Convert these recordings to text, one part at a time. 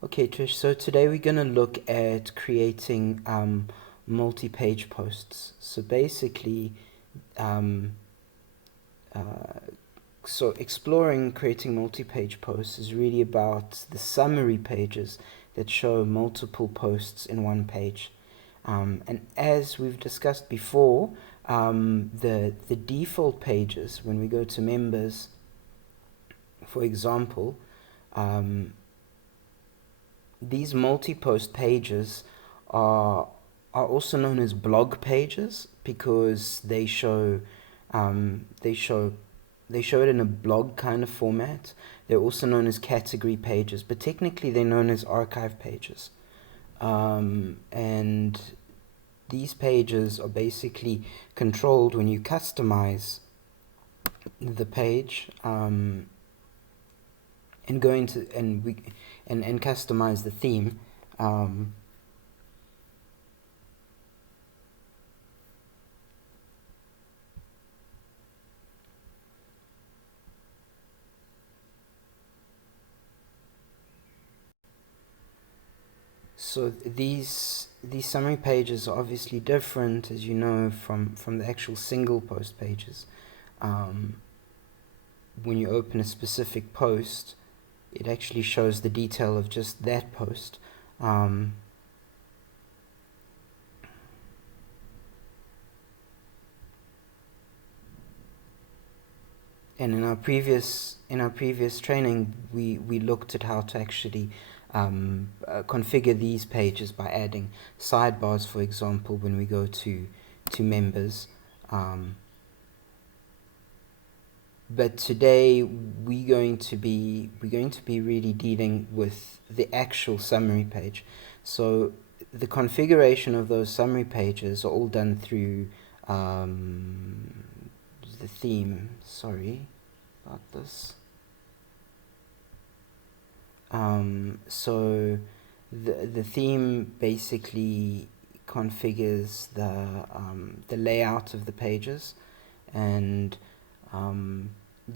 Okay, Trish, so today we're going to look at creating multi-page posts. So basically, um, exploring creating multi-page posts is really about the summary pages that show multiple posts in one page. And as we've discussed before, the default pages, when we go to members, for example, um, these multi-post pages are also known as blog pages because they show it in a blog kind of format. They're also known as category pages, but technically they're known as archive pages. And these pages are basically controlled when you customize the page and go into and customize the theme. So these summary pages are obviously different, as you know, from the actual single post pages. When you open a specific post, it actually shows the detail of just that post. And in our previous training, we looked at how to actually configure these pages by adding sidebars, for example, when we go to members. But today we're going to be really dealing with the actual summary page. So the configuration of those summary pages are all done through the theme. Sorry about this. So the theme basically configures the layout of the pages, and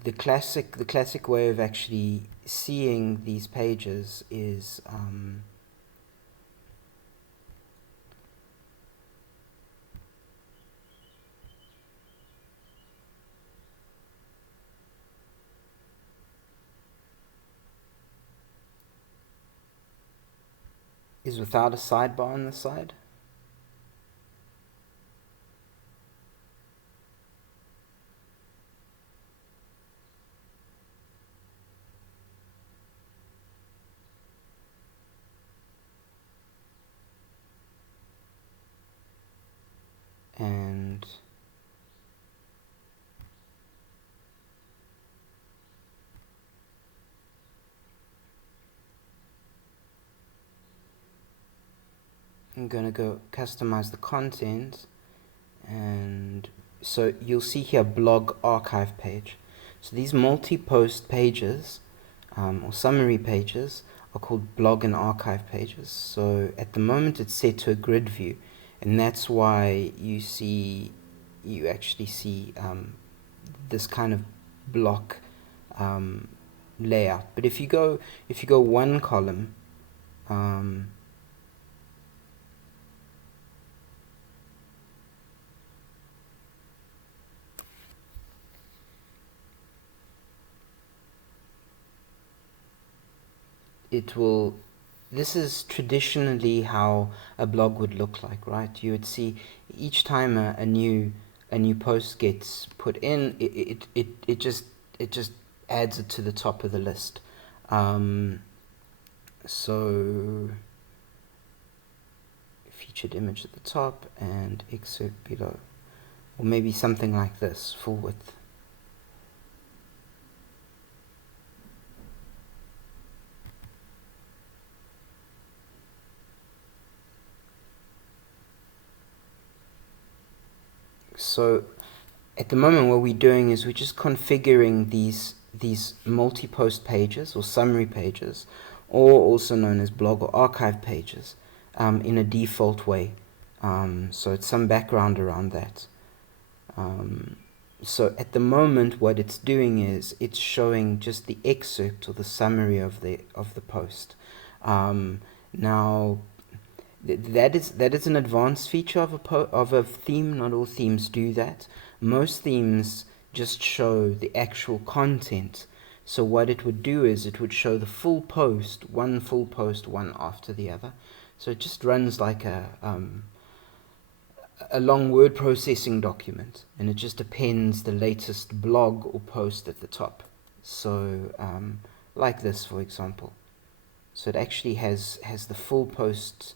the classic way of actually seeing these pages is without a sidebar on the side. And I'm going to go customize the content, and so you'll see here blog archive page. So these multi-post pages or summary pages are called blog and archive pages. So at the moment it's set to a grid view, and that's why you actually see this kind of block layout. But if you go one column, this is traditionally how a blog would look like, right? You would see each time a new post gets put in, it just adds it to the top of the list. So featured image at the top and excerpt below, or maybe something like this, full width. So at the moment what we're doing is we're just configuring these multi-post pages or summary pages, or also known as blog or archive pages, in a default way. So it's some background around that. So at the moment, what it's doing is it's showing just the excerpt or the summary of the post. Now, that is an advanced feature of a theme. Not all themes do that. Most themes just show the actual content. So what it would do is it would show the full post, one after the other. So it just runs like a long word processing document, and it just appends the latest blog or post at the top. So like this, for example. So it actually has the full post.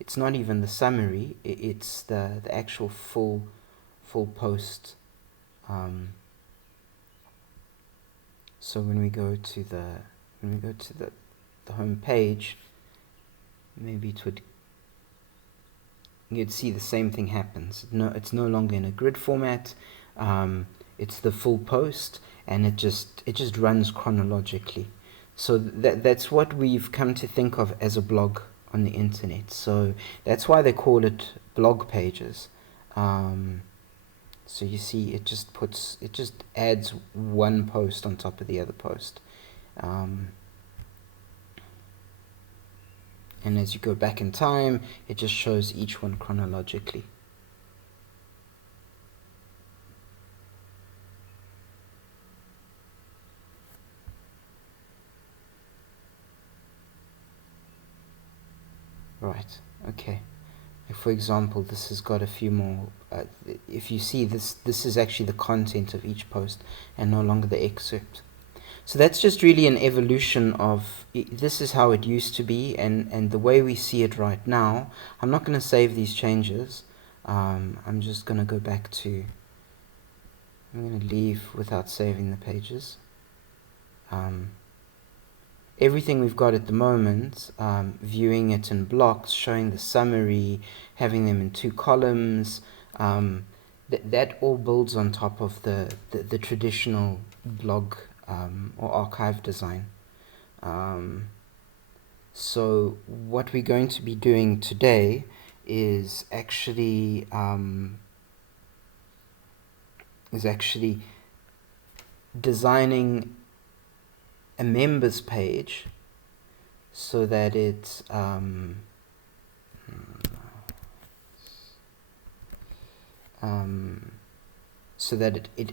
It's not even the summary, it's the actual full post. So when we go to the home page, maybe you'd see the same thing happens. No, it's no longer in a grid format. It's the full post, and it just runs chronologically. So that's what we've come to think of as a blog on the internet. So that's why they call it blog pages. So you see, it just adds one post on top of the other post. And as you go back in time, it just shows each one chronologically. Right, okay. For example, this has got a few more. If you see, this is actually the content of each post and no longer the excerpt. So that's just really an evolution of, this is how it used to be, and the way we see it right now. I'm not going to save these changes. I'm just going to go back to, I'm going to leave without saving the pages. Everything we've got at the moment, viewing it in blocks, showing the summary, having them in 2 columns, that all builds on top of the traditional blog or archive design. So what we're going to be doing today is actually designing a members page so that it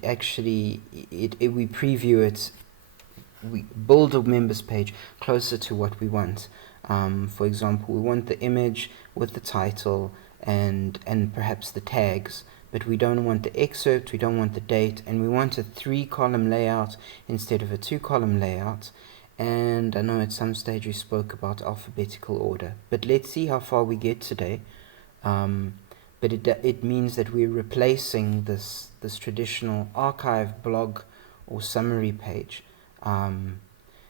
actually we preview it, we build a members page closer to what we want. For example, we want the image with the title and perhaps the tags, but we don't want the excerpt, we don't want the date, and we want a 3-column layout instead of a 2-column layout. And I know at some stage we spoke about alphabetical order, but let's see how far we get today. But it means that we're replacing this traditional archive, blog, or summary page.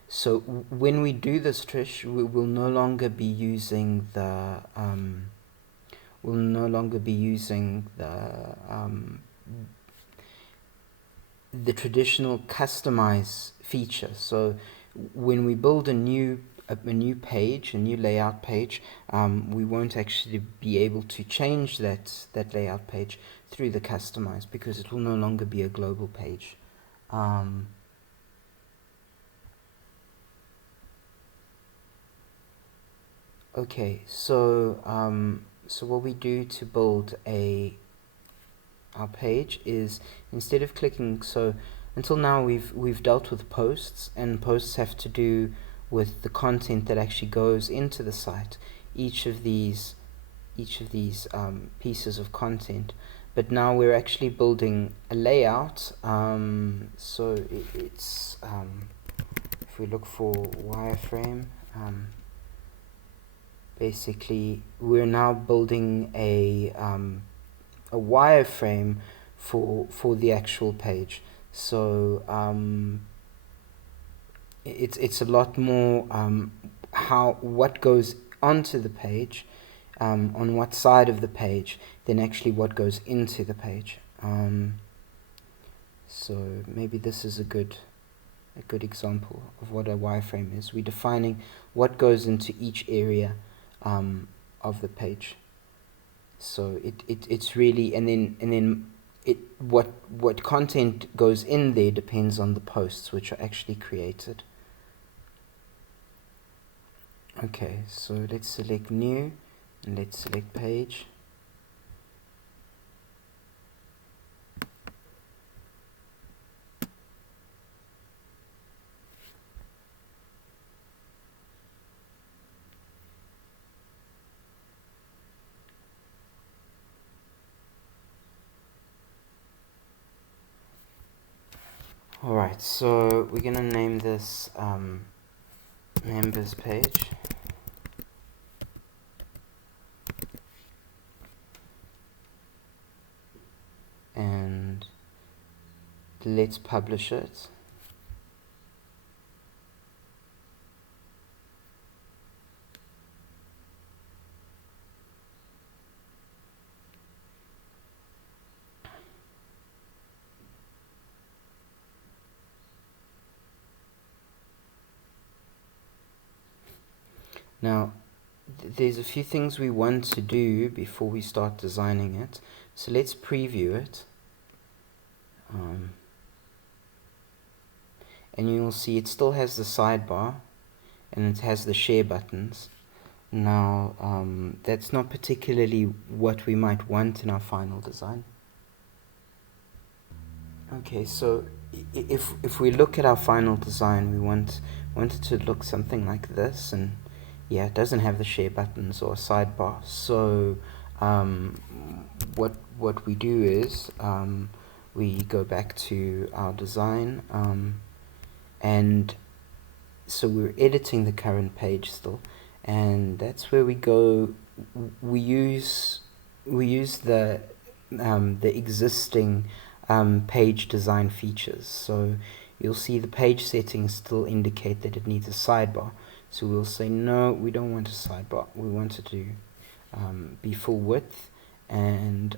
So when we do this, Trish, we will no longer be using the traditional customize feature. So when we build a new page, a new layout page, we won't actually be able to change that layout page through the customize, because it will no longer be a global page. Okay, so what we do to build our page is, instead of clicking, so until now we've dealt with posts, and posts have to do with the content that actually goes into the site, each of these pieces of content. But now we're actually building a layout. So it's if we look for wireframe, basically we're now building a wireframe for the actual page. So it's a lot more what goes onto the page, on what side of the page, than actually what goes into the page. So maybe this is a good example of what a wireframe is. We're defining what goes into each area of the page. So it's really, and then what content goes in there depends on the posts which are actually created. Okay, so let's select new and let's select page. Alright, so we're going to name this members page. And let's publish it. Now, there's a few things we want to do before we start designing it. So let's preview it. And you'll see it still has the sidebar and it has the share buttons. Now, that's not particularly what we might want in our final design. Okay, so if we look at our final design, we want it to look something like this, and yeah, it doesn't have the share buttons or sidebar. So what we do is we go back to our design, and so we're editing the current page still, and that's where we go. We use the existing page design features. So you'll see the page settings still indicate that it needs a sidebar. So we'll say no, we don't want a sidebar. We want it to be full width, and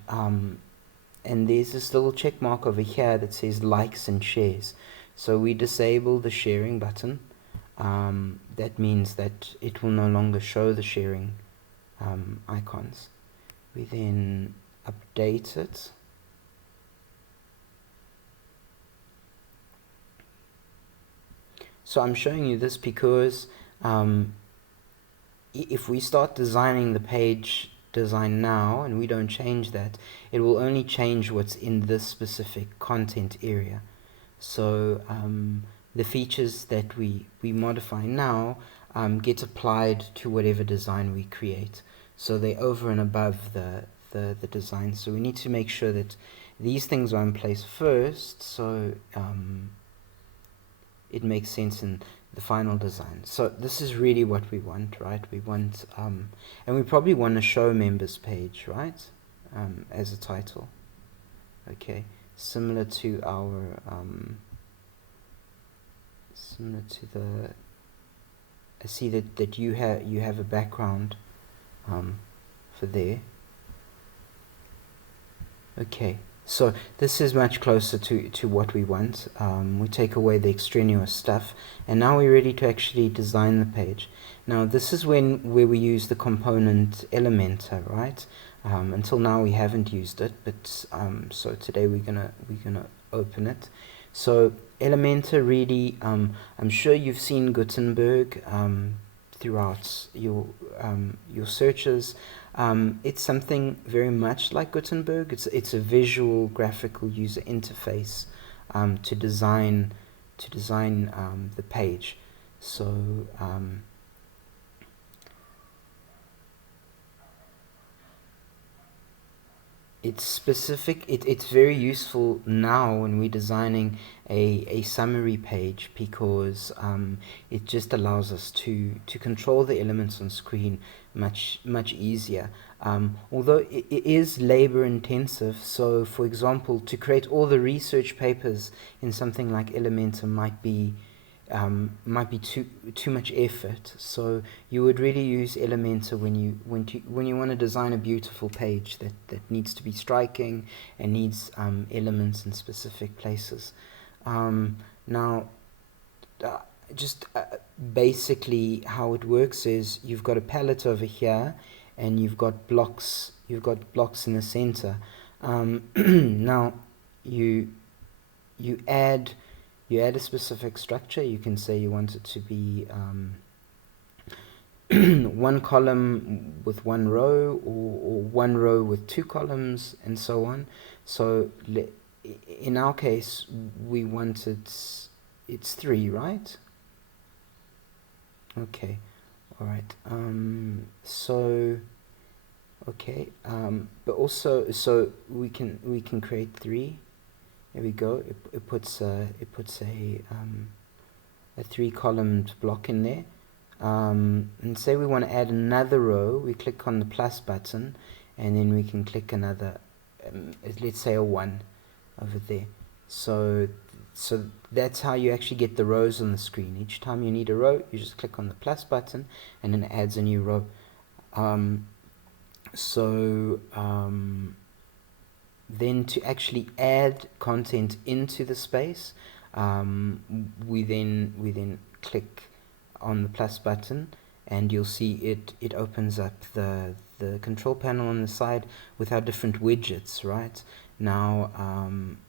there's this little check mark over here that says likes and shares. So we disable the sharing button. That means that it will no longer show the sharing icons. We then update it. So I'm showing you this because if we start designing the page design now and we don't change that, it will only change what's in this specific content area. So the features that we modify now get applied to whatever design we create. So they're over and above the design. So we need to make sure that these things are in place first, so it makes sense in the final design. So this is really what we want, right? We want, and we probably want to show members page, right? As a title. Okay, similar to our, similar to the, I see that you have a background for there. Okay, so this is much closer to what we want. We take away the extraneous stuff, and now we're ready to actually design the page. Now this is where we use the component Elementor, right? Until now we haven't used it, but so today we're gonna open it. So Elementor really, I'm sure you've seen Gutenberg throughout your searches. It's something very much like Gutenberg. It's a visual graphical user interface to design the page. So it's specific. It's very useful now when we're designing a summary page, because it just allows us to control the elements on screen much easier. Although it is labor intensive, so for example, to create all the research papers in something like Elementor might be too much effort. So you would really use Elementor when you want to design a beautiful page that needs to be striking and needs elements in specific places. Now, basically how it works is you've got a palette over here, and you've got blocks in the center. Now you add a specific structure. You can say you want it to be one column with one row, or one row with two columns, and so on. So in our case, we want it's 3, right? Okay, all right. So okay, but also, so we can create 3. There we go. It puts a 3-columned block in there. And say we want to add another row. We click on the plus button, and then we can click another, let's say a 1 over there. So that's how you actually get the rows on the screen. Each time you need a row, you just click on the plus button, and then it adds a new row. Then to actually add content into the space, we then click on the plus button, and you'll see it opens up the control panel on the side with our different widgets. Right now,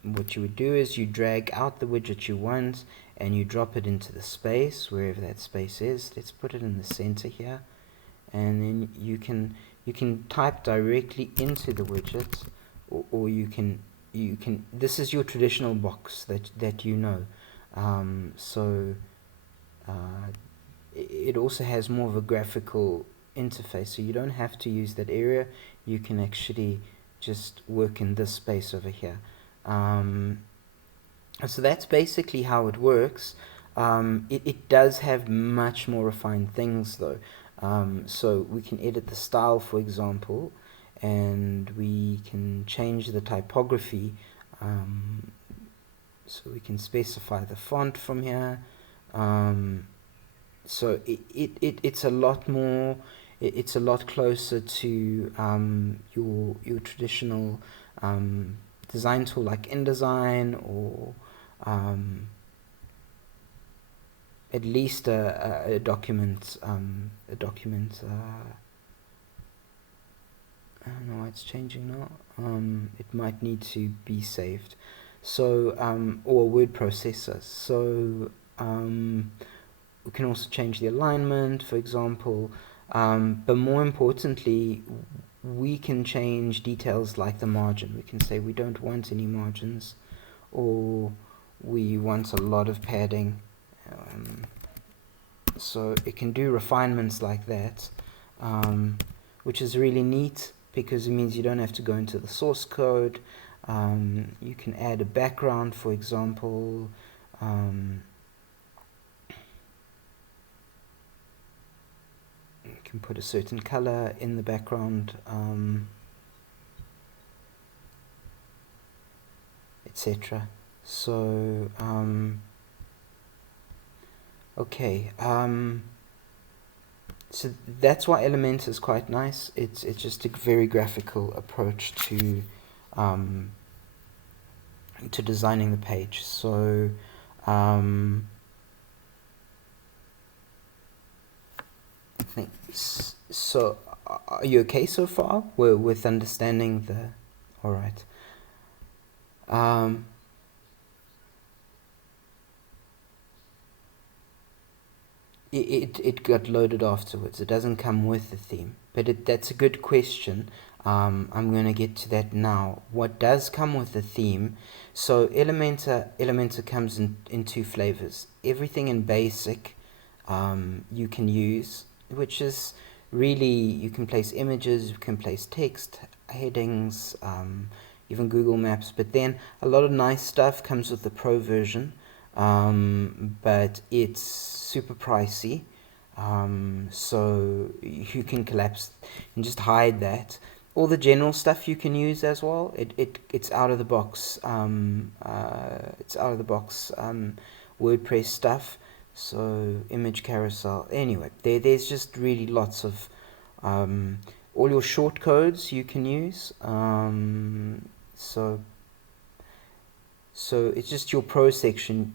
what you would do is you drag out the widget you want, and you drop it into the space, wherever that space is. Let's put it in the center here, and then you can type directly into the widget, or you can this is your traditional box that you know. It also has more of a graphical interface, so you don't have to use that area. You can actually just work in this space over here. So that's basically how it works. It does have much more refined things though. So we can edit the style, for example, and we can change the typography. So we can specify the font from here. So it's a lot more. It's a lot closer to your traditional design tool like InDesign, or at least a document. I don't know why it's changing now. It might need to be saved. So or a word processor. So we can also change the alignment, for example. But more importantly, we can change details like the margin. We can say we don't want any margins, or we want a lot of padding. So it can do refinements like that, which is really neat, because it means you don't have to go into the source code. You can add a background, for example. You can put a certain color in the background, etc. So okay, so that's why Elementor is quite nice. It's just a very graphical approach to designing the page. So I think so. Are you okay so far with understanding the? All right. It got loaded afterwards. It doesn't come with the theme, but that's a good question. I'm going to get to that now. What does come with the theme? So Elementor comes in 2 flavors. Everything in basic you can use, which is really, you can place images, you can place text, headings, even Google Maps. But then a lot of nice stuff comes with the Pro version, but it's super pricey. So you can collapse and just hide that. All the general stuff you can use as well. It's out of the box. It's out of the box WordPress stuff. So image carousel. Anyway, there's just really lots of all your short codes you can use. So it's just your Pro section.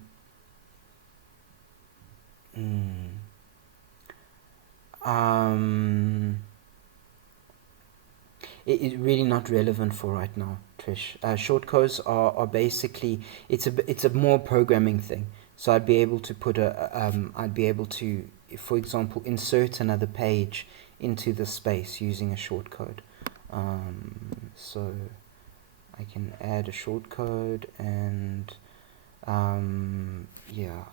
It's really not relevant for right now, Trish. Shortcodes are basically, it's a more programming thing. So I'd be able to put I'd be able to, for example, insert another page into the space using a shortcode. So I can add a shortcode, and yeah,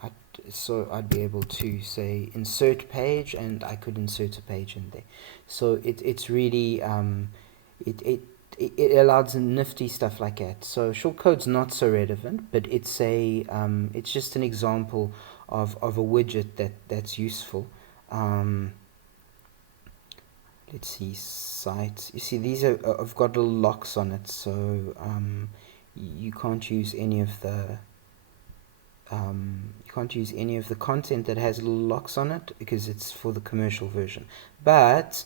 so I'd be able to say insert page, and I could insert a page in there. So it's really it allows nifty stuff like that. So shortcode's not so relevant, but it's it's just an example of a widget that's useful. Let's see, sites. You see, these have got little locks on it, so you can't use any of the content that has little locks on it, because it's for the commercial version. But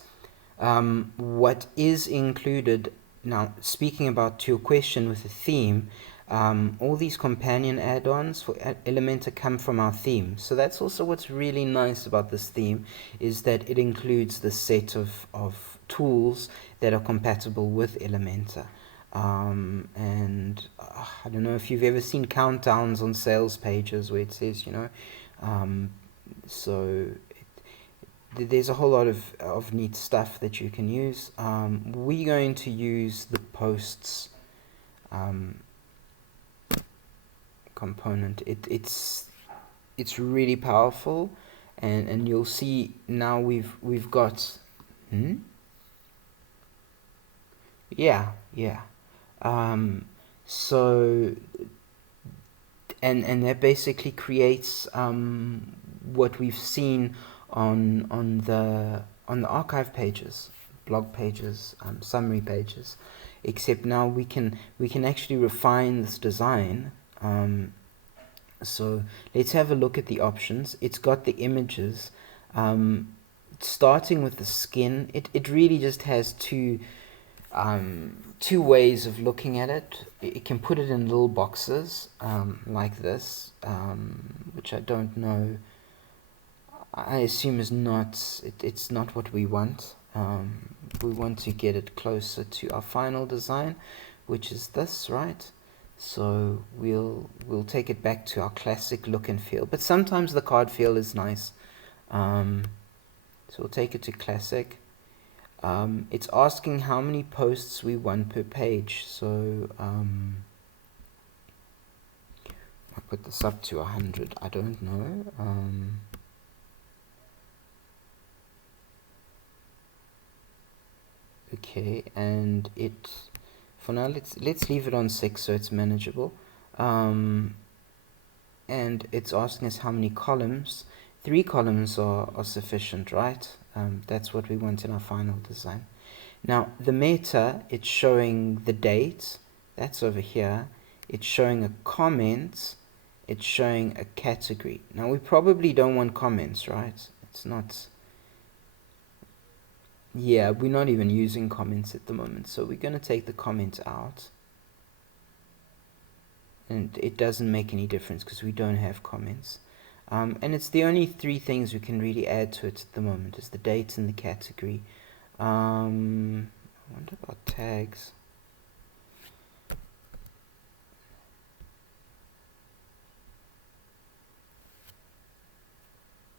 what is included now, speaking about to your question with the theme, all these companion add-ons for Elementor come from our theme. So that's also what's really nice about this theme, is that it includes the set of tools that are compatible with Elementor. And I don't know if you've ever seen countdowns on sales pages where it says, so there's a whole lot of neat stuff that you can use. We're going to use the posts component. It's really powerful, and you'll see now we've got yeah. So and that basically creates what we've seen on the archive pages, blog pages, summary pages, except now we can actually refine this design. So let's have a look at the options. It's got the images, starting with the skin. It really just has two ways of looking at it. It can put it in little boxes like this, which I don't know, I assume is not, it's not what we want. We want to get it closer to our final design, which is this, right? So we'll take it back to our classic look and feel, but sometimes the card feel is nice. So we'll take it to classic. It's asking how many posts we want per page, so I'll put this up to 100. I don't know. Okay, and for now let's leave it on 6 so it's manageable. And it's asking us how many columns. 3 columns are sufficient, right? That's what we want in our final design. Now the meta, it's showing the date, that's over here. It's showing a comment, it's showing a category. Now we probably don't want comments, right? It's not, yeah, we're not even using comments at the moment, so we're going to take the comment out. And it doesn't make any difference because we don't have comments. And it's the only 3 things we can really add to it at the moment, is the date and the category. I wonder about tags.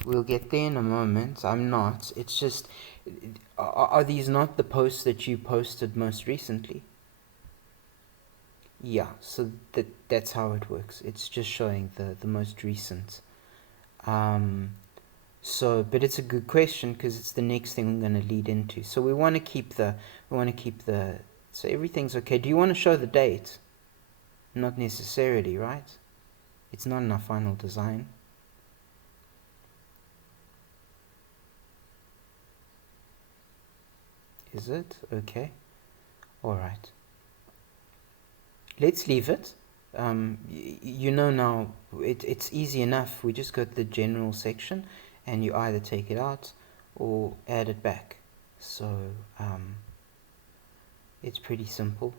We'll get there in a moment. I'm not. It's just, are these not the posts that you posted most recently? Yeah, so that's how it works. It's just showing the most recent. So, but it's a good question because it's the next thing we're going to lead into. So we want to keep the, so everything's okay. Do you want to show the date? Not necessarily, right? It's not in our final design. Is it? Okay. Alright. Let's leave it. You know now, it's easy enough. We just go to the general section and you either take it out or add it back. So it's pretty simple.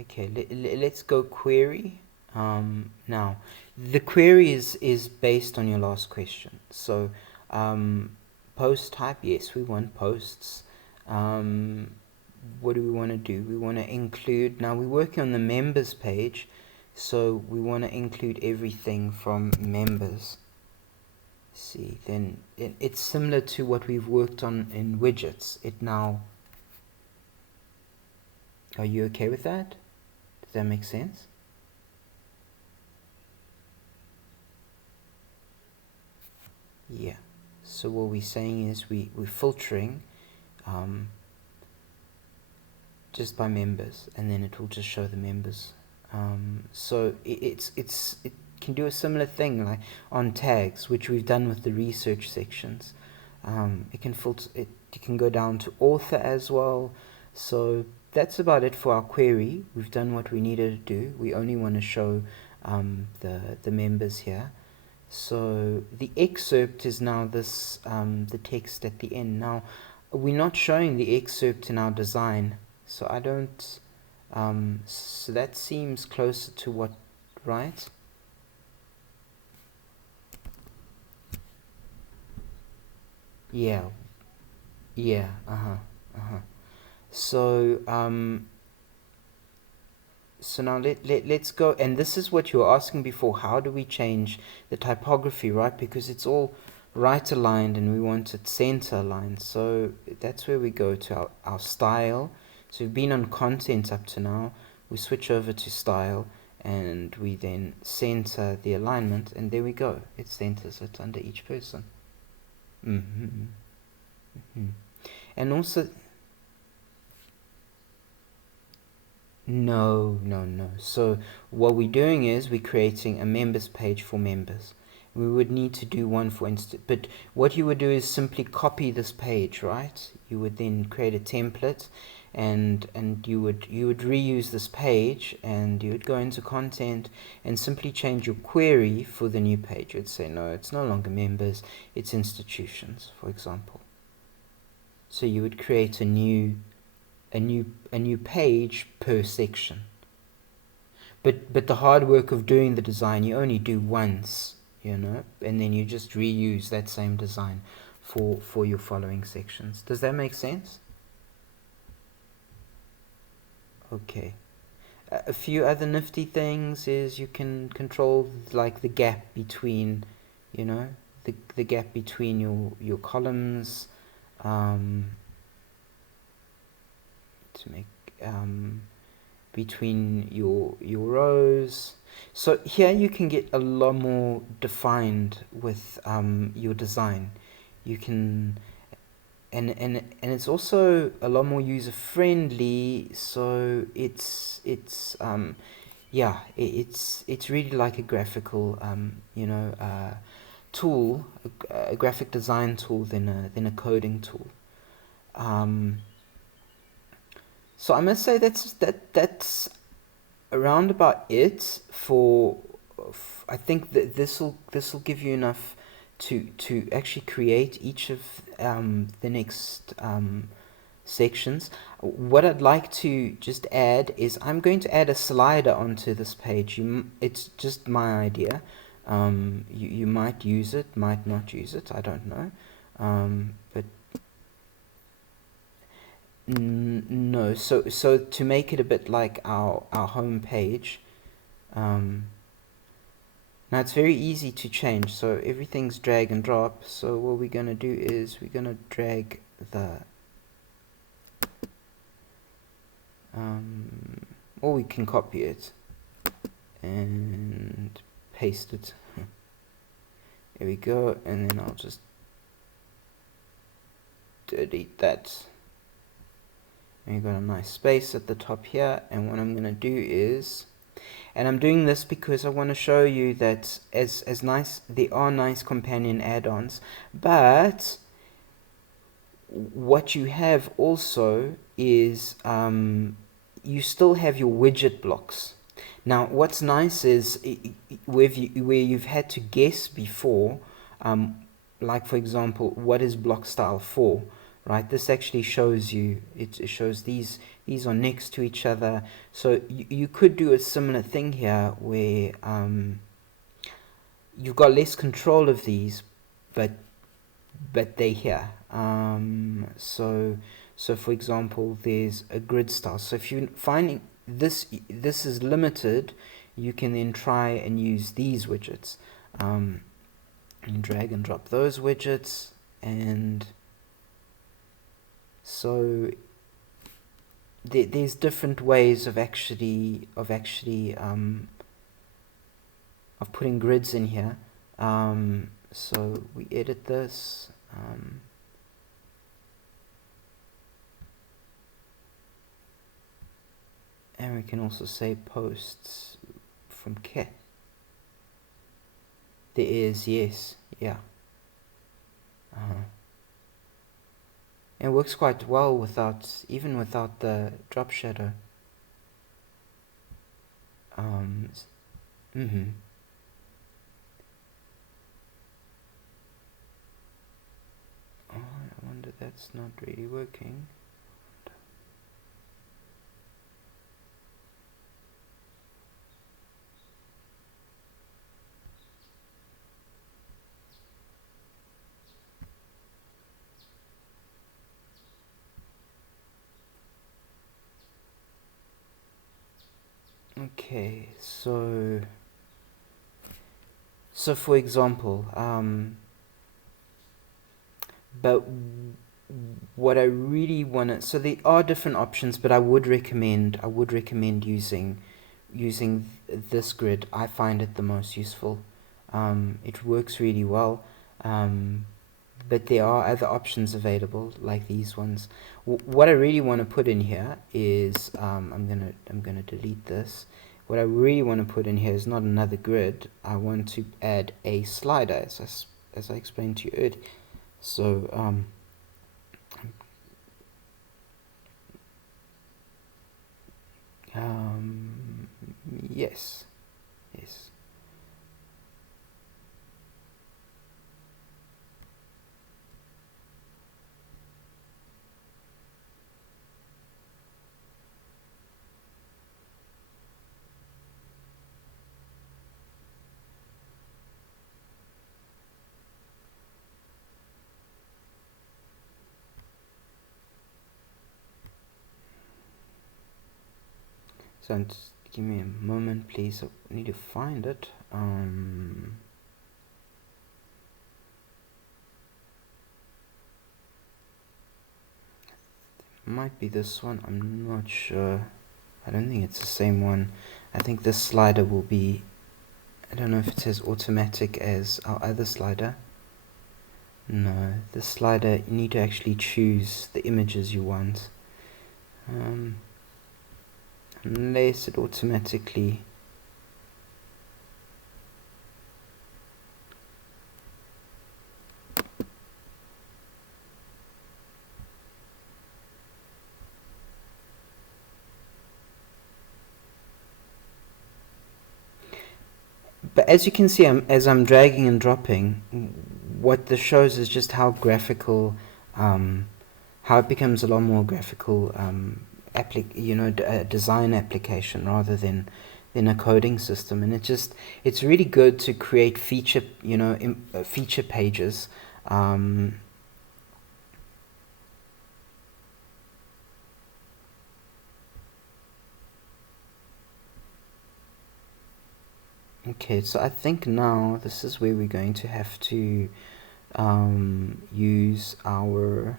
Okay, let's go query. Now, the query is based on your last question. So post type, yes, we want posts. what do we want to do? We want to include, now we're working on the members page, so we want to include everything from members. See, then it's similar to what we've worked on in widgets. It now, are you okay with that? Does that make sense? Yeah. So what we're saying is we're filtering just by members, and then it will just show the members. So it can do a similar thing like on tags, which we've done with the research sections. It can filter it. You can go down to author as well. So that's about it for our query. We've done what we needed to do. We only want to show the members here. So the excerpt is now this the text at the end. Now we're not showing the excerpt in our design, so I don't. So that seems closer to what, right? Yeah. Yeah. So so now let's go, and this is what you were asking before. How do we change the typography, right? Because it's all right aligned and we want it center aligned. So that's where we go to our style. So we've been on content up to now. We switch over to style and we then center the alignment, and there we go. It centers it under each person. And also, no. So what we're doing is we're creating a members page for members. We would need to do one for instance, but what you would do is simply copy this page, right? You would then create a template, and you would reuse this page, and you would go into content and simply change your query for the new page. You'd say, no, it's no longer members, it's institutions, for example. So you would create a new page per section. But the hard work of doing the design you only do once, and then you just reuse that same design for your following sections. Does that make sense? Okay. A few other nifty things is you can control like the gap between, the gap between your columns, to make between your rows. So here you can get a lot more defined with your design. You can, and it's also a lot more user friendly. So it's really like a graphical tool, a graphic design tool than a coding tool. So I must say that's around about it for. I think that this will give you enough to actually create each of the next sections. What I'd like to just add is I'm going to add a slider onto this page. It's just my idea. You might use it, might not use it. I don't know, but. No, so to make it a bit like our home page, now it's very easy to change. So everything's drag and drop. So what we're gonna do is we're gonna drag the or we can copy it and paste it. There we go, and then I'll just delete that. And you've got a nice space at the top here, and what I'm going to do is, and I'm doing this because I want to show you that as nice, there are nice companion add-ons, but what you have also is you still have your widget blocks. Now what's nice is where you've had to guess before, like for example, what is block style for? Right, this actually shows you, it shows these are next to each other. So you could do a similar thing here where you've got less control of these, but they're here. So So for example, there's a grid style. So if you're finding this is limited, you can then try and use these widgets. And drag and drop those widgets, and so there's different ways of putting grids in here. So we edit this. And we can also say posts from K. There is, yes, yeah. It works quite well even without the drop shadow. Oh, I wonder that's not really working. Okay, so for example, but what I really want to, so there are different options, but I would recommend using this grid. I find it the most useful. It works really well, but there are other options available like these ones. What I really want to put in here is I'm gonna delete this. What I really want to put in here is not another grid. I want to add a slider, as I explained to you earlier. So yes. So just give me a moment, please. I need to find it. Might be this one. I'm not sure. I don't think it's the same one. I think this slider will be, I don't know if it's as automatic as our other slider. No, this slider, you need to actually choose the images you want. Unless it automatically but as you can see, as I'm dragging and dropping, what this shows is just how graphical, how it becomes a lot more graphical, design application rather than a coding system. And it's really good to create feature pages. Okay, so I think now this is where we're going to have to use our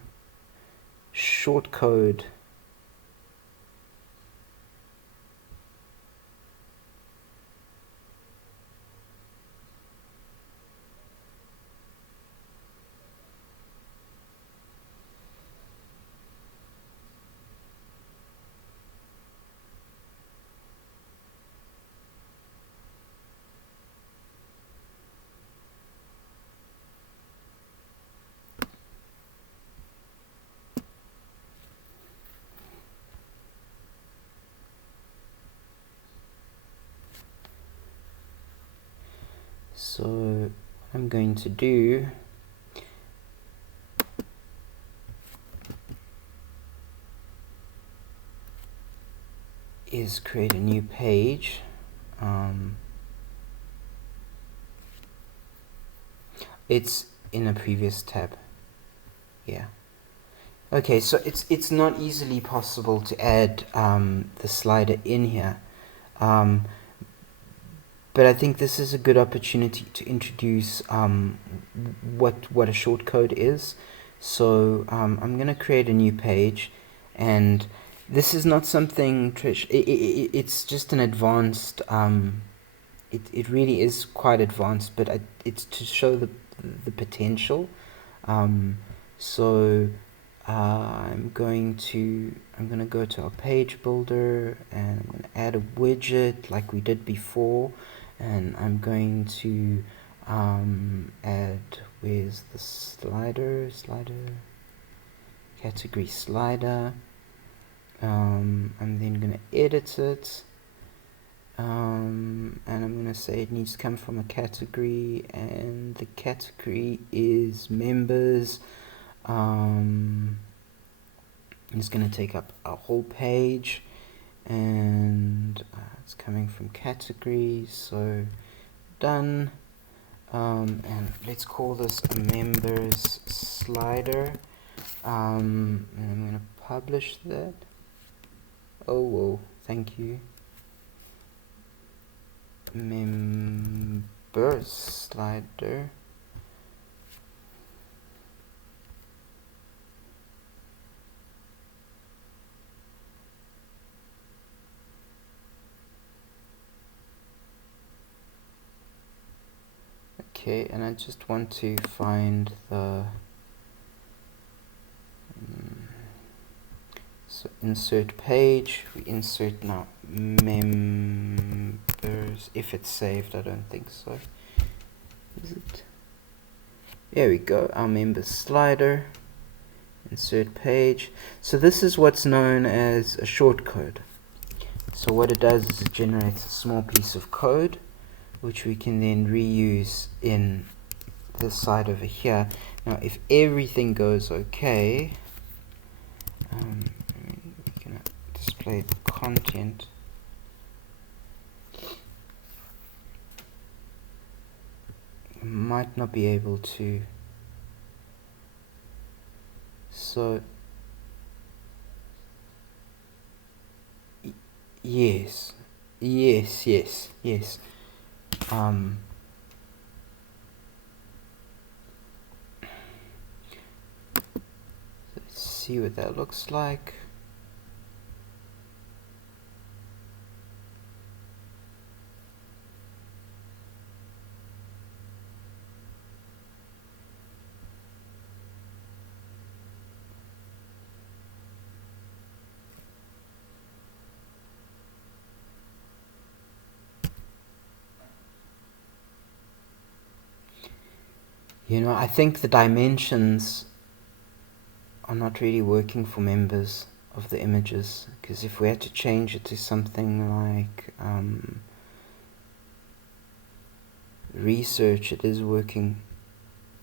shortcode. So what I'm going to do is create a new page. It's in a previous tab. Yeah. Okay, so it's not easily possible to add the slider in here, but I think this is a good opportunity to introduce what a shortcode is. So I'm going to create a new page, and this is not something it's just an advanced. It really is quite advanced, but it's to show the potential. So I'm going to go to our page builder, and I'm going to add a widget like we did before, and I'm going to add, where's the slider category slider. I'm then going to edit it, and I'm going to say it needs to come from a category, and the category is members. It's going to take up a whole page, and it's coming from categories, so done. And let's call this a members slider, and I'm going to publish that. Oh, whoa, thank you. Members slider. Okay, and I just want to find the so insert page. We insert now members, if it's saved. I don't think so. Is it? There we go, our members slider, insert page. So this is what's known as a shortcode. So what it does is it generates a small piece of code which we can then reuse in this side over here. Now if everything goes okay, we can display the content. Might not be able to. So yes. Let's see what that looks like. You know, I think the dimensions are not really working for members of the images, because if we had to change it to something like research, it is working,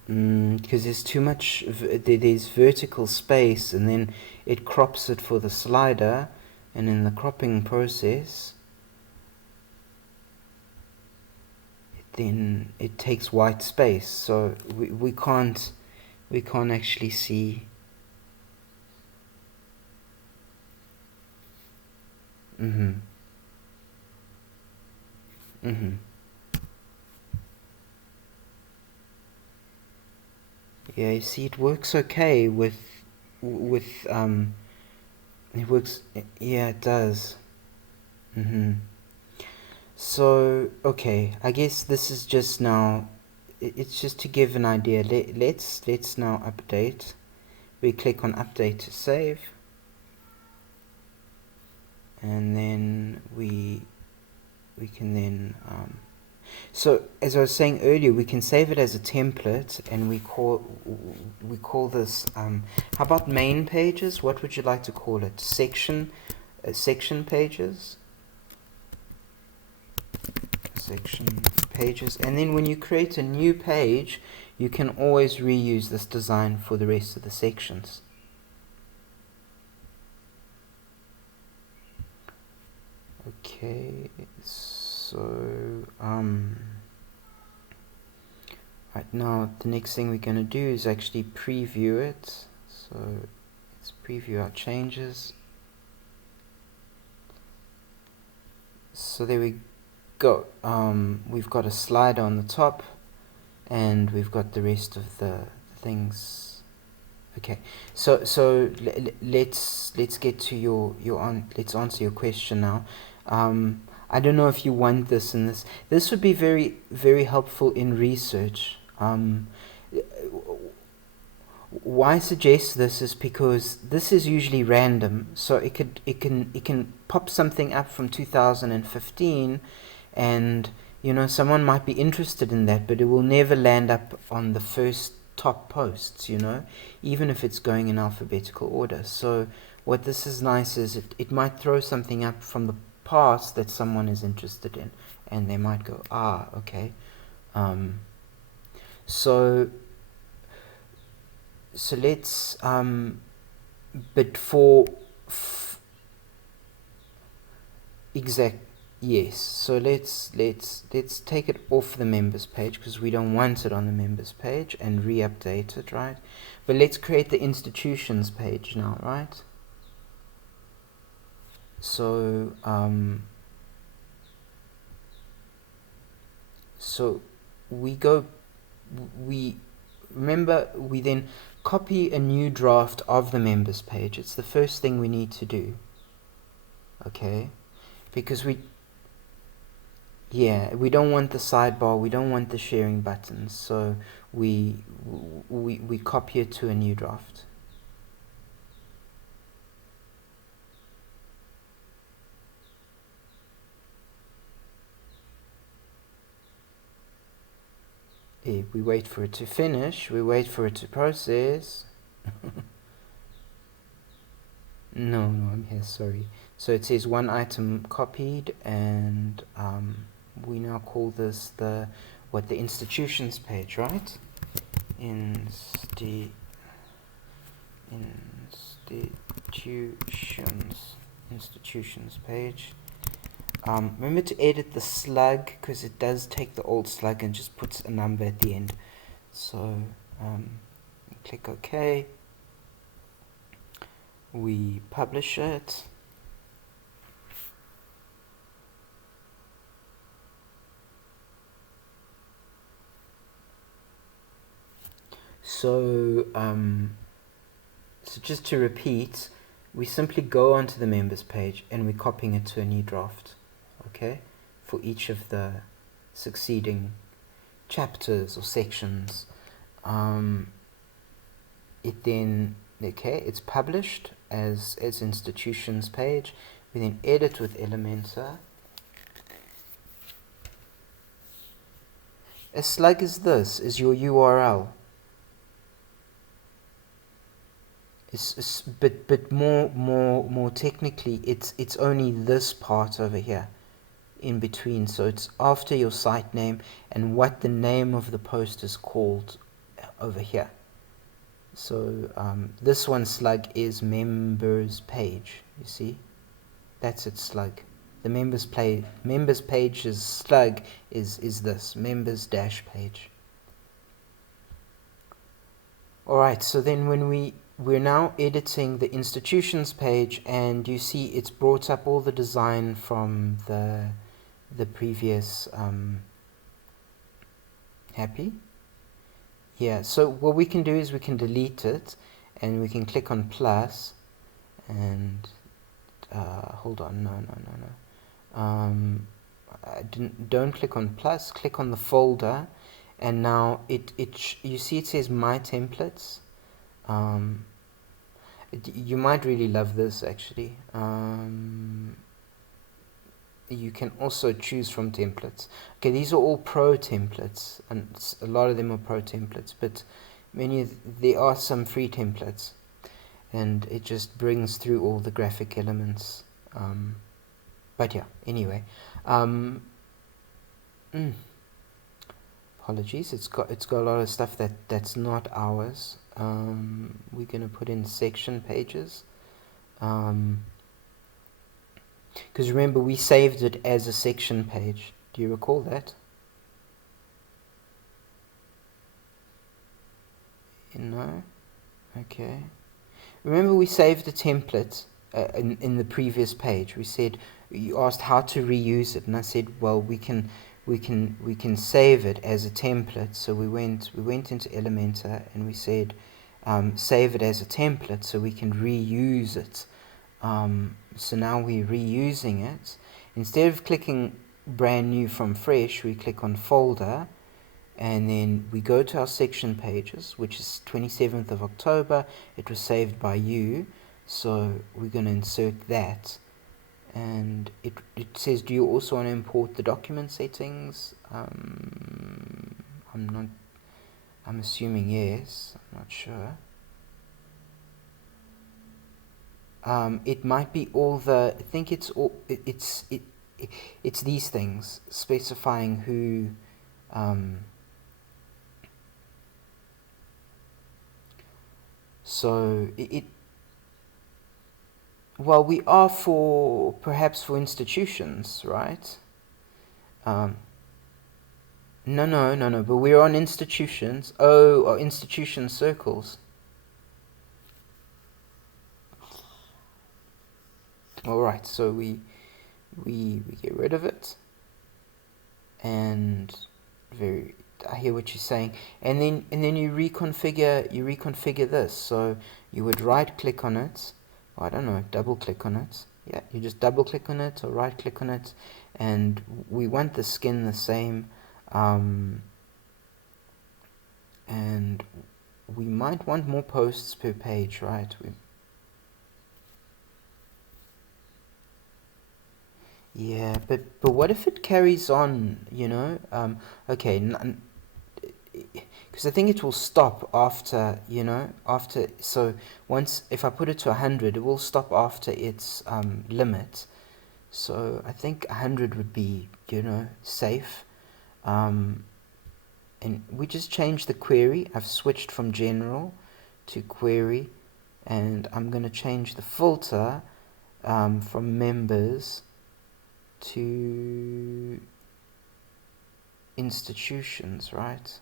because there's too much, there's vertical space, and then it crops it for the slider, and in the cropping process then it takes white space, so we can't actually see. Yeah, you see, it works okay with it works. Yeah, it does. So okay, I guess this is just now. It's just to give an idea. Let's now update. We click on update to save, and then we can then so as I was saying earlier, we can save it as a template, and we call this how about main pages? What would you like to call it? Section pages. Section pages. And then when you create a new page, you can always reuse this design for the rest of the sections. Okay, so right now the next thing we're going to do is actually preview it. So let's Let's preview our changes. So there we go. We've got a slider on the top, and we've got the rest of the things. Okay, so let's get to let's answer your question now. I don't know if you want this, and this would be very, very helpful in research. Why I suggest this is because this is usually random, so it can pop something up from 2015, and someone might be interested in that, but it will never land up on the first top posts, even if it's going in alphabetical order. So what this is nice is it might throw something up from the past that someone is interested in, and they might go, okay. So let's but for yes, so let's take it off the members page because we don't want it on the members page, and re-update it, right? But let's create the institutions page now, right? So so we then copy a new draft of the members page. It's the first thing we need to do, okay? Because we don't want the sidebar, we don't want the sharing buttons, so we copy it to a new draft. We wait for it to finish, we wait for it to process. No, I'm here, sorry. So it says one item copied, and we now call this the institutions page, right? Institutions page. Remember to edit the slug, because it does take the old slug and just puts a number at the end. So click OK. We publish it. So just to repeat, we simply go onto the members page and we're copying it to a new draft, okay, for each of the succeeding chapters or sections. It's published as institutions page. We then edit with Elementor. A slug is your URL. But more technically, it's only this part over here, in between. So it's after your site name and what the name of the post is called over here. So this one slug is members page. You see, that's its slug. The members page's slug is this members dash page. All right. So then when we're now editing the institutions page, and you see it's brought up all the design from the previous happy. Yeah, so what we can do is we can delete it, and we can click on plus, and hold on, no. Don't click on plus, click on the folder, and now you see it says my templates. You might really love this, actually. You can also choose from templates. Okay, these are all pro templates, and a lot of them are pro templates, but there are some free templates, and it just brings through all the graphic elements. But yeah, anyway, apologies. It's got a lot of stuff that's not ours. We're gonna put in section pages. Because remember, we saved it as a section page. Do you recall that? No? Okay. remember we saved a template in the previous page. We said, you asked how to reuse it, and I said, well, we can save it as a template. So we went into Elementor and we said, save it as a template so we can reuse it. So now we're reusing it. Instead of clicking brand new from fresh, we click on folder, and then we go to our section pages, which is 27th of October. It was saved by you, so we're going to insert that. And it says, do you also want to import the document settings? I'm assuming yes. I'm not sure. It might be all the, I think it's all, it's these things specifying who, so well, we are perhaps for institutions, right? No, but we're on institutions. Oh, institution circles. Alright, so we get rid of it, and I hear what you're saying, and then you reconfigure this. So you would right click on it, or I don't know, double click on it. Yeah, you just double click on it or right click on it, and we want the skin the same, and we might want more posts per page, right? Yeah, but what if it carries on, you know? Okay, because I think it will stop after, you know, so once, if I put it to 100, it will stop after its limit. So I think 100 would be, you know, safe. And we just changed the query. I've switched from general to query, and I'm going to change the filter from members to institutions, right?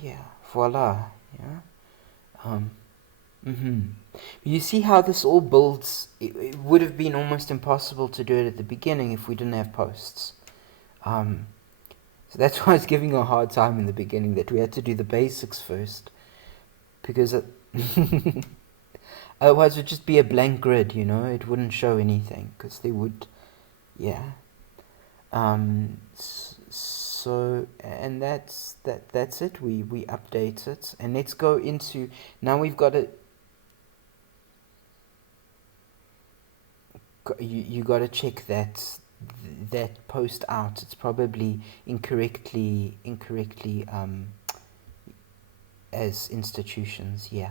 Yeah, voila. Yeah. You see how this all builds? It would have been almost impossible to do it at the beginning if we didn't have posts. So that's why I was giving you a hard time in the beginning, that we had to do the basics first, because otherwise it would just be a blank grid, you know, it wouldn't show anything, because they would, yeah. So, and that's it. We update it, and let's go into, now we've got it. You got to check that post out. It's probably incorrectly as institutions. Yeah.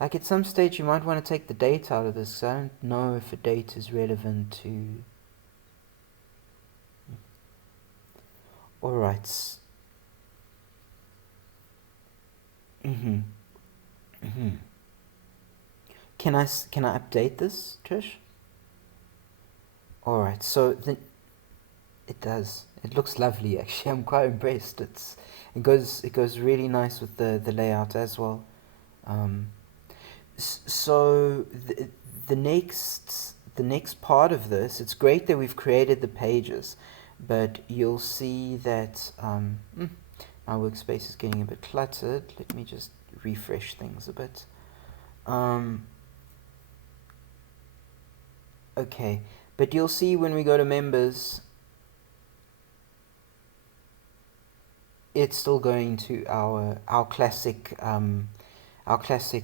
Like at some stage you might want to take the date out of this. I don't know if a date is relevant to. All right. Can I update this, Trish? All right. So then it does. It looks lovely, actually. I'm quite impressed. It goes really nice with the layout as well. So the next part of this, it's great that we've created the pages, but you'll see that my workspace is getting a bit cluttered. Let me just refresh things a bit. Okay, but you'll see when we go to members, it's still going to our classic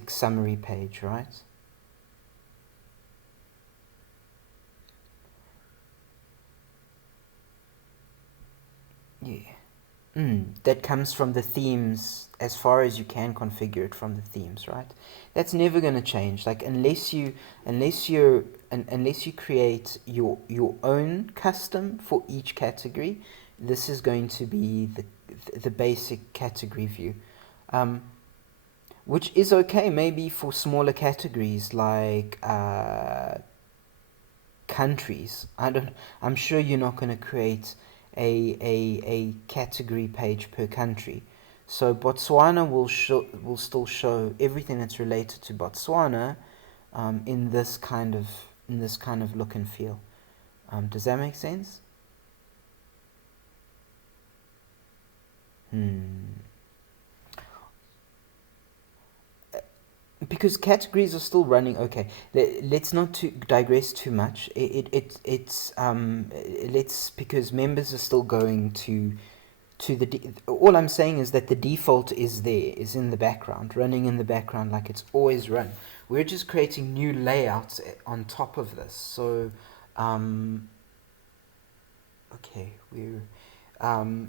summary page, right? Yeah. That comes from the themes, as far as you can configure it from the themes, right? That's never going to change. Like unless you create your own custom for each category, this is going to be the basic category view, which is okay maybe for smaller categories like countries. I'm sure you're not going to create a category page per country. So Botswana will still show everything that's related to Botswana in this kind of look and feel. Does that make sense? Because categories are still running. Okay, let's not digress too much. Let's, because members are still going to the all I'm saying is that the default is in the background, running in the background like it's always run. We're just creating new layouts on top of this. So okay, we're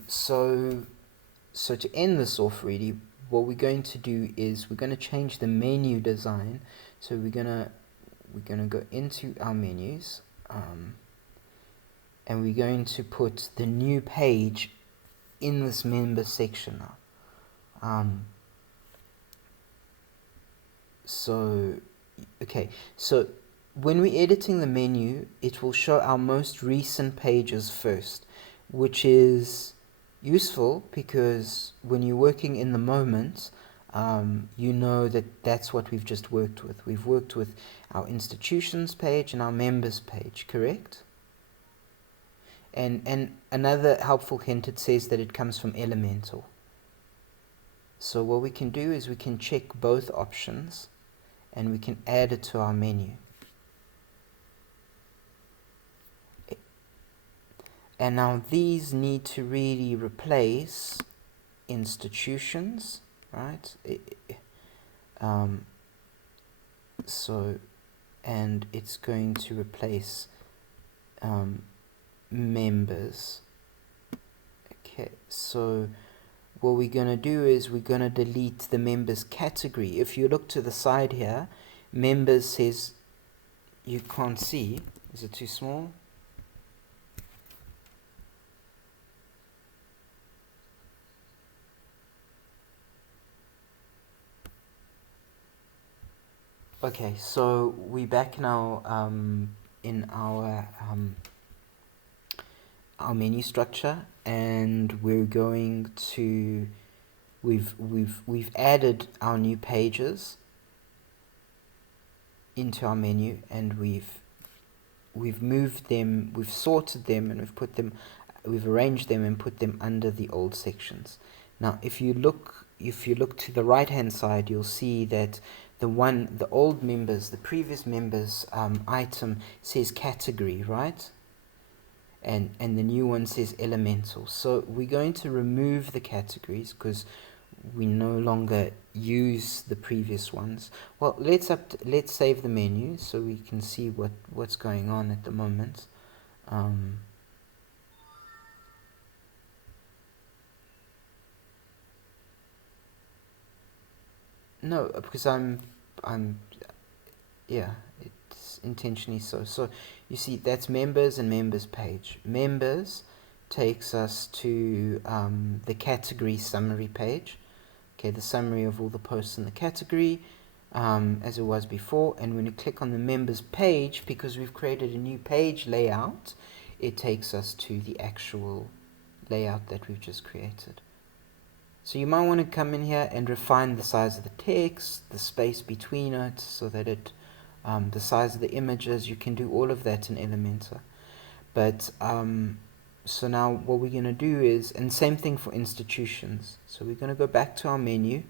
so to end this off, really, what we're going to do is we're going to change the menu design. So we're gonna go into our menus, and we're going to put the new page in this member section now. So okay, so when we're editing the menu, it will show our most recent pages first, which is useful because when you're working in the moment, you know that that's what we've just worked with. We've worked with our institutions page and our members page, correct? And another helpful hint, it says that it comes from Elementor. So what we can do is we can check both options and we can add it to our menu. And now these need to really replace institutions, right? So, and it's going to replace members. Okay, so what we're going to do is we're going to delete the members category. If you look to the side here, members says you can't see. Is it too small? Okay, so we're back now in our menu structure, and we're going to we've added our new pages into our menu, and we've moved them, we've sorted them, and we've arranged them and put them under the old sections. Now if you look to the right hand side, you'll see that the old members, the previous members item says category, right? And the new one says Elementor. So we're going to remove the categories because we no longer use the previous ones. Well, let's save the menu so we can see what's going on at the moment. No, because yeah, it's intentionally so. So you see, that's members and members page. Members takes us to the category summary page. Okay, the summary of all the posts in the category, as it was before. And when you click on the members page, because we've created a new page layout, it takes us to the actual layout that we've just created. So you might want to come in here and refine the size of the text, the space between it, so that the size of the images, you can do all of that in Elementor. But so now what we're going to do is, and same thing for institutions. So we're going to go back to our menu,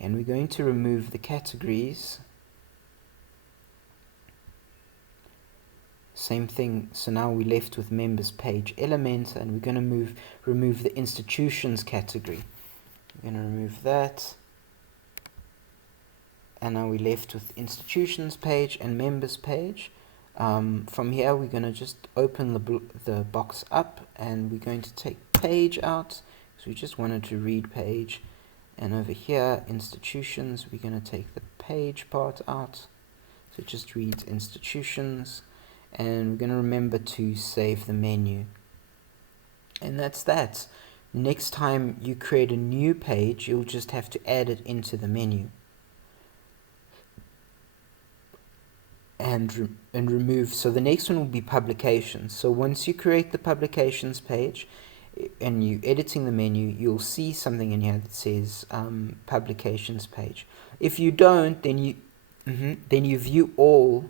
and we're going to remove the categories. Same thing, so now we're left with members page Elementor, and we're going to remove the institutions category. We're going to remove that, and now we're left with institutions page and members page. From here we're going to just open the box up, and we're going to take page out, so we just wanted to read page, and over here institutions, we're going to take the page part out, so it just reads institutions, and we're going to remember to save the menu. And that's that. Next time you create a new page, you'll just have to add it into the menu and remove. So the next one will be publications. So once you create the publications page, and you editing the menu, you'll see something in here that says publications page. If you don't, then you view all.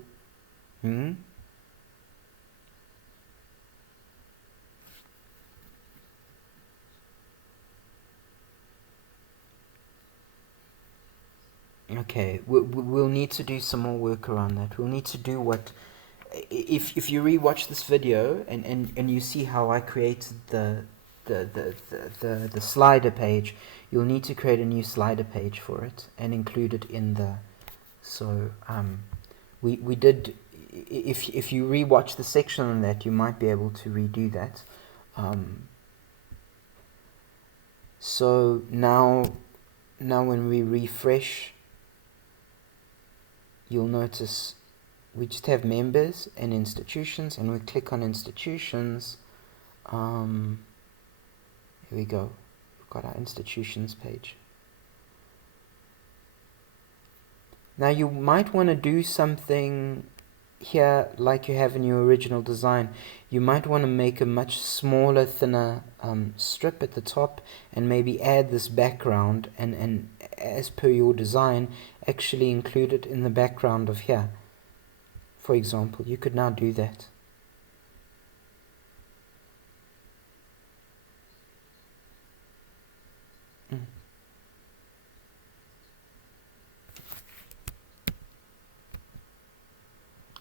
Okay, we'll need to do some more work around that. We'll need to do what, if you rewatch this video and you see how I created the slider page, you'll need to create a new slider page for it and include it in the, so we did, if you rewatch the section on that, you might be able to redo that. So now when we refresh, you'll notice we just have members and institutions, and we click on institutions. Here we go, we've got our institutions page. Now you might want to do something here like you have in your original design. You might want to make a much smaller, thinner strip at the top, and maybe add this background, and as per your design, actually include it in the background of here. For example, you could now do that.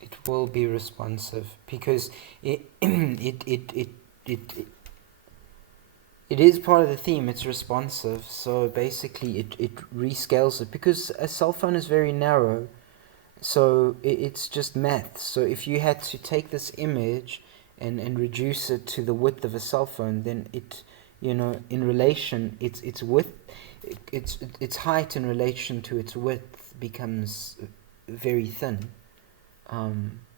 It will be responsive because it is part of the theme. It's responsive, so basically it rescales it, because a cell phone is very narrow, so it's just math. So if you had to take this image and reduce it to the width of a cell phone, then it, in relation, its width, its height in relation to its width becomes very thin.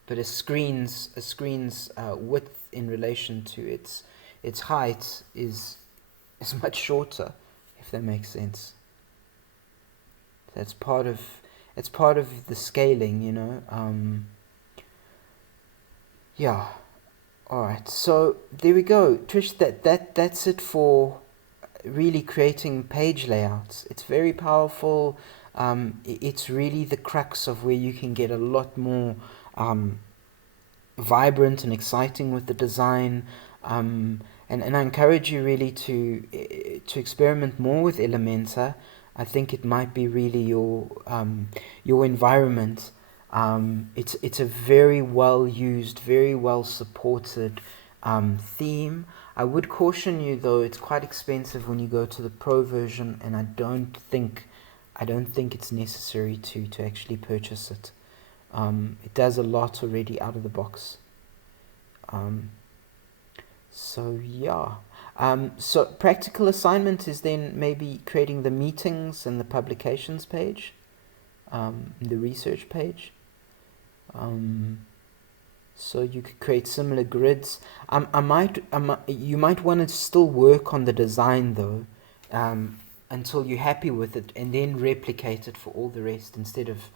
But a screen's width in relation to its height is much shorter, if that makes sense. That's part of the scaling, yeah. All right, so there we go, Trish. That's it for really creating page layouts. It's very powerful. It's really the crux of where you can get a lot more vibrant and exciting with the design. And I encourage you really to experiment more with Elementor. I think it might be really your environment. It's a very well used, very well supported theme. I would caution you though, it's quite expensive when you go to the Pro version, and I don't think it's necessary to actually purchase it. It does a lot already out of the box. So yeah. So practical assignment is then maybe creating the meetings and the publications page, the research page. So you could create similar grids. You might want to still work on the design though, until you're happy with it, and then replicate it for all the rest, instead of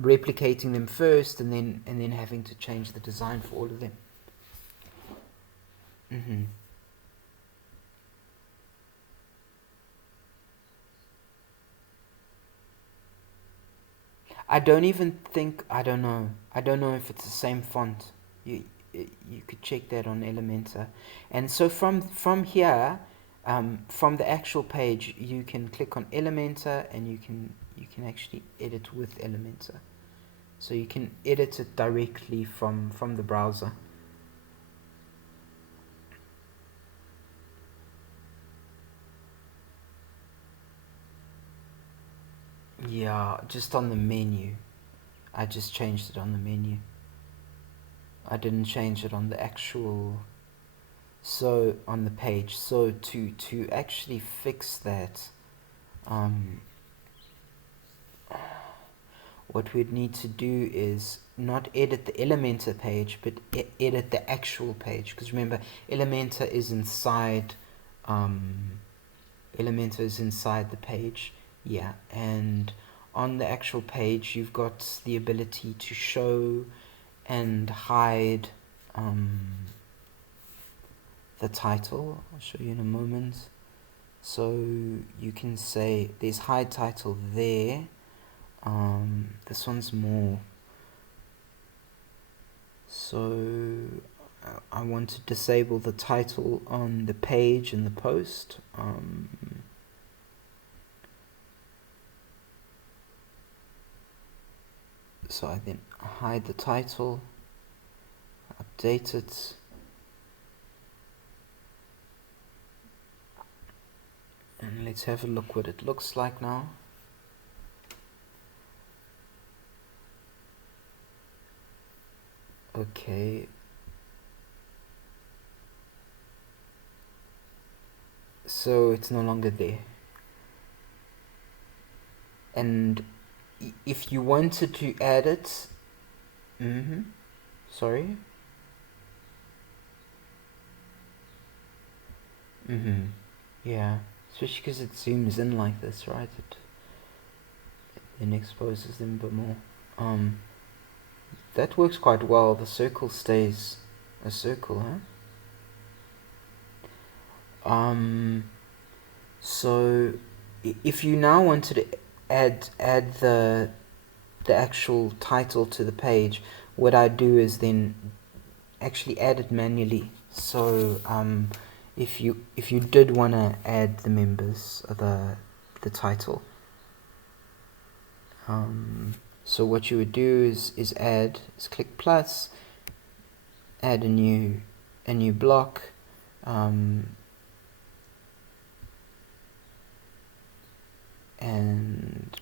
replicating them first and then having to change the design for all of them. I don't know if it's the same font. You could check that on Elementor. And so from here, from the actual page, you can click on Elementor, and you can actually edit with Elementor. So you can edit it directly from the browser. Yeah, just on the menu. I just changed it on the menu. I didn't change it on the actual, so on the page. So to actually fix that, what we'd need to do is not edit the Elementor page, but edit the actual page. Because remember, Elementor is inside the page. Yeah, and on the actual page, you've got the ability to show and hide the title. I'll show you in a moment. So you can say there's hide title there. This one's more. So I want to disable the title on the page in the post. So I then hide the title, update it, and let's have a look what it looks like now. Okay. So it's no longer there. And if you wanted to add it, sorry. Yeah, especially because it zooms in like this, right? It then exposes them a bit more. That works quite well. The circle stays a circle, huh? So if you now wanted to add the actual title to the page, what I do is then actually add it manually. So if you did want to add the members, the title, so what you would do is click plus, add a new block, and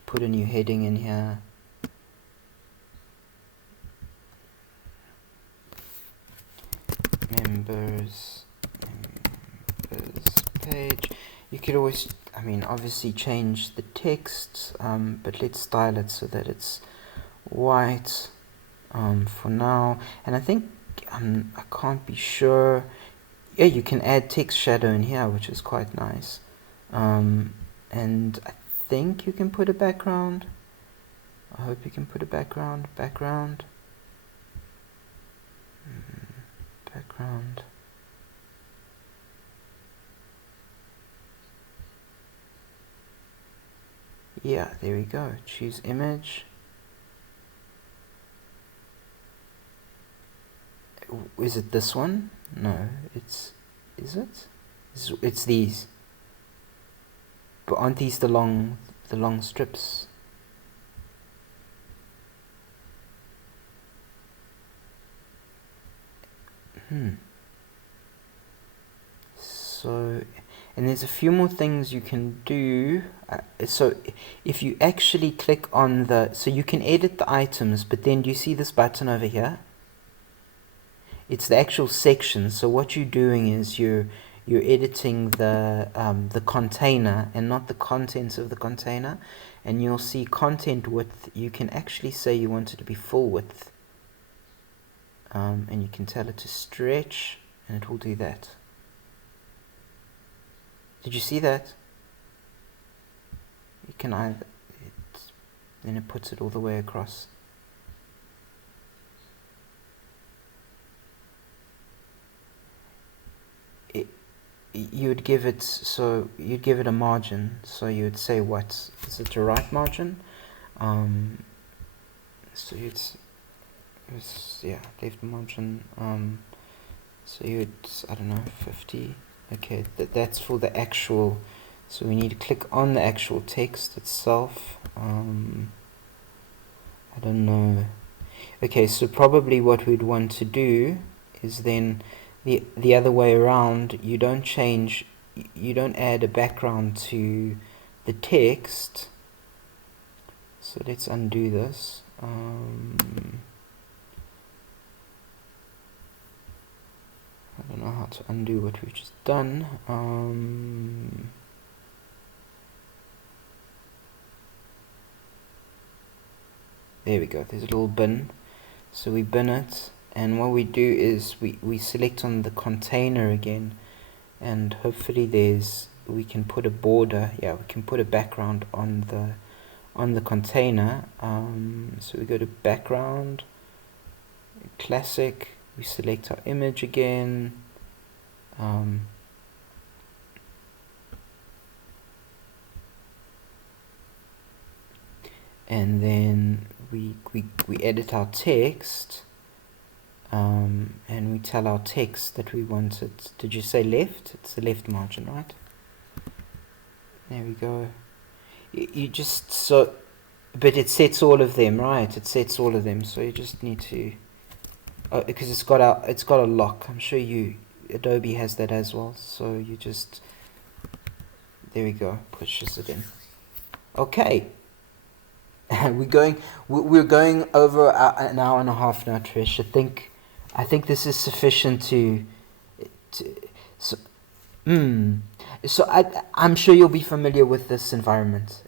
put a new heading in here. Members page. You could always, I mean, obviously change the text, but let's style it so that it's white for now. And I think I can't be sure. Yeah, you can add text shadow in here, which is quite nice. And I think you can put a background. I hope you can put a background. Background. Yeah, there we go. Choose image. Is it this one? No, is it? It's these. But aren't these the long strips? So, and there's a few more things you can do. So if you actually click on so you can edit the items, but then do you see this button over here? It's the actual section. So what you're doing is you're editing the container and not the contents of the container. And you'll see content width. You can actually say you want it to be full width. And you can tell it to stretch, and it will do that. Did you see that? You can then it puts it all the way across. You'd give it a margin. So you would say, what is it, a right margin? So left margin. So I don't know, 50. Okay, that's for the actual. So we need to click on the actual text itself. I don't know. Okay, so probably what we'd want to do is then the other way around. You don't add a background to the text. So let's undo this. I don't know how to undo what we've just done. There we go. There's a little bin. So we bin it, and what we do is we select on the container again, and hopefully we can put a border. Yeah, we can put a background on the container. So we go to background, classic. We select our image again. Um, and then we edit our text, and we tell our text that we want it. Did you say left? It's the left margin, right? There we go. You just but it sets all of them, right? It sets all of them, so you just need to, because it's got a lock. I'm sure Adobe has that as well. So you just, there we go, pushes it in. Okay. we're going over an hour and a half now, Trish. I think this is sufficient to so, I'm sure you'll be familiar with this environment.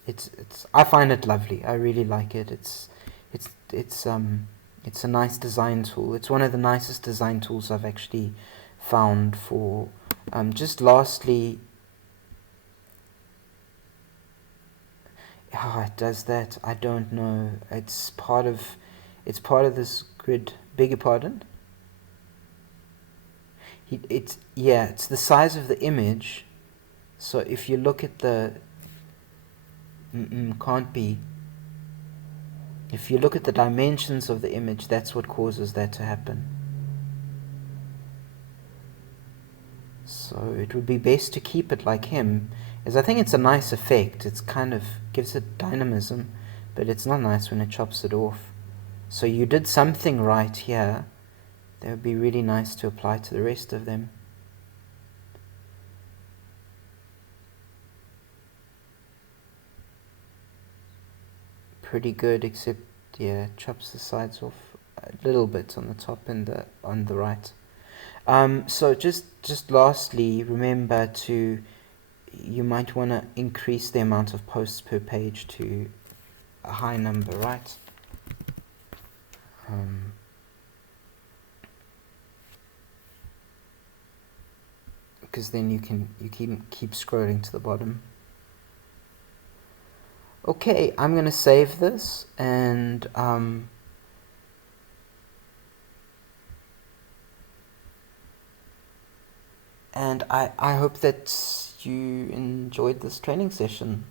I find it lovely. I really like it. It's a nice design tool. It's one of the nicest design tools I've actually found for just lastly. How it does that, I don't know. It's part of this grid. Beg your pardon? It's the size of the image. So if you look at the can't be. If you look at the dimensions of the image, that's what causes that to happen. So it would be best to keep it like him, as I think it's a nice effect. It's kind of gives it dynamism, but it's not nice when it chops it off. So you did something right here. That would be really nice to apply to the rest of them. Pretty good, except it chops the sides off a little bit on the top and on the right. So just lastly, remember you might want to increase the amount of posts per page to a high number, right? Because then you keep scrolling to the bottom. Okay, I'm gonna save this, and I hope that you enjoyed this training session.